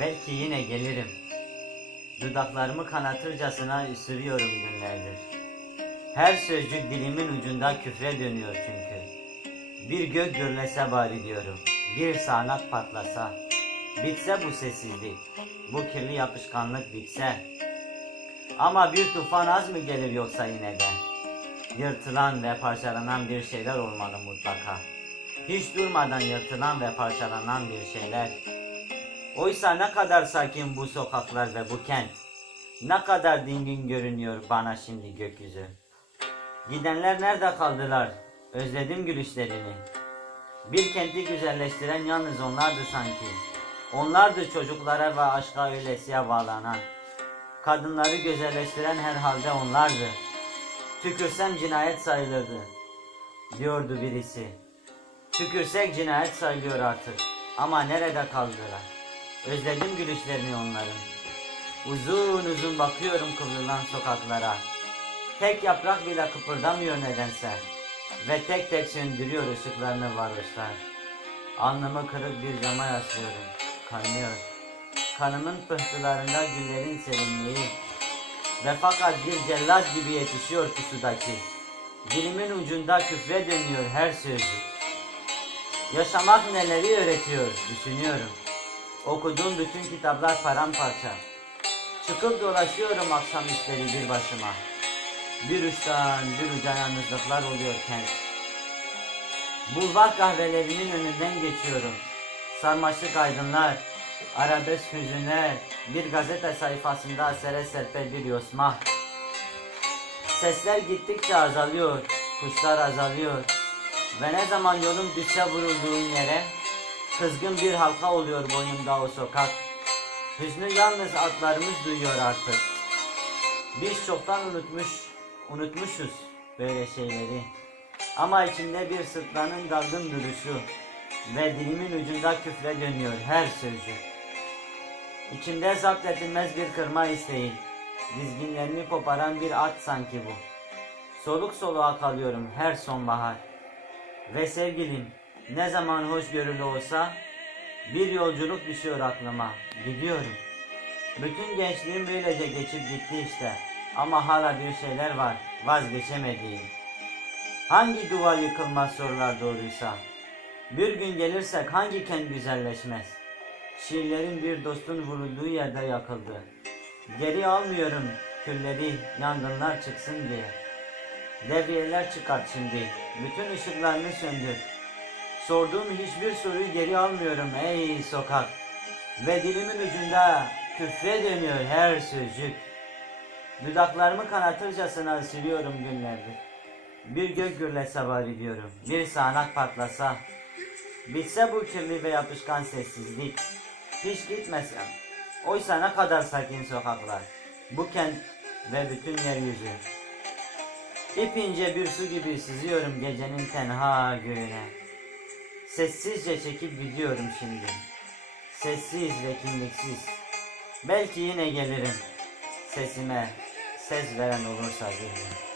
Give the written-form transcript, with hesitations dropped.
Belki yine gelirim. Dudaklarımı kanatırcasına ısırıyorum günlerdir. Her sözcük dilimin ucunda küfre dönüyor çünkü. Bir gök gürlese bari diyorum. Bir sağanak patlasa. Bitse bu sessizlik. Bu kirli yapışkanlık bitse. Ama bir tufan az mı gelir yoksa yine de? Yırtılan ve parçalanan bir şeyler olmalı mutlaka. Hiç durmadan yırtılan ve parçalanan bir şeyler. Oysa ne kadar sakin bu sokaklar ve bu kent. Ne kadar dingin görünüyor bana şimdi gökyüzü. Gidenler nerede kaldılar? Özledim gülüşlerini. Bir kenti güzelleştiren yalnız onlardı sanki. Onlardı çocuklara ve aşka öylesiye bağlanan. Kadınları güzelleştiren herhalde onlardı. Tükürsem cinayet sayılırdı, diyordu birisi. Tükürsek cinayet sayılıyor artık. Ama nerede kaldılar? Özledim gülüşlerini onların. Uzun uzun bakıyorum kıvrılan sokaklara. Tek yaprak bile kıpırdamıyor nedense. Ve tek tek söndürüyor ışıklarını varoşlar. Alnımı kırık bir cama yaslıyorum. Kaynıyor. Kanımın pıhtılarında güllerin serinliği. Ve fakat bir cellat gibi yetişiyor pusudaki. Dilimin ucunda küfre dönüyor her sözcük. Yaşamak neleri öğretiyor düşünüyorum. Okuduğum bütün kitaplar paramparça. Çıkıp dolaşıyorum akşamüstleri bir başıma. Bir uçtan bir uca yalnızlıklar oluyor kent. Bulvar kahvelerinin önünden geçiyorum. Sarmaşık aydınlar, arabesk hüzünler, bir gazete sayfasında sere serpe bir yosma. Sesler gittikçe azalıyor, kuşlar azalıyor. Ve ne zaman yolum düşe vurulduğum yere, kızgın bir halka oluyor boynumda o sokak. Hüznü yalnız atlarımız duyuyor artık. Biz çoktan unutmuşuz böyle şeyleri. Ama içimde bir sırtlanın dalgın duruşu ve dilimin ucunda küfre dönüyor her sözcük. İçimde zapt edilmez bir kırma isteği, dizginlerini koparan bir at sanki bu. Soluk soluğa kalıyorum her sonbahar. Ve sevgilim ne zaman hoşgörülü olsa bir yolculuk düşüyor aklıma, gidiyorum. Bütün gençliğim böylece geçip gitti işte. Ama hala bir şeyler var vazgeçemediğim. Hangi duvar yıkılmaz sorular doğruysa. Bir gün gelirsek hangi kent güzelleşmez. Şiirlerin bir dostun vurulduğu yerde yakıldı. Geri almıyorum külleri yangınlar çıksın diye. Devriyeler çıkart şimdi, bütün ışıklarını söndür. Sorduğum hiçbir soruyu geri almıyorum ey sokak. Ve dilimin ucunda küfre dönüyor her sözcük. Dudaklarımı kanatırcasına ısırıyorum günlerdir. Bir gök gürlese bari diyorum, bir sağanak patlasa. Bitse bu kirli ve yapışkan sessizlik. Hiç gitmesem, oysa ne kadar sakin sokaklar. Bu kent ve bütün yeryüzü. İpince bir su gibi süzüyorum gecenin tenha göğüne. Sessizce çekip gidiyorum şimdi. Sessiz ve kimliksiz. Belki yine gelirim. Sesime ses veren olursa bir gün.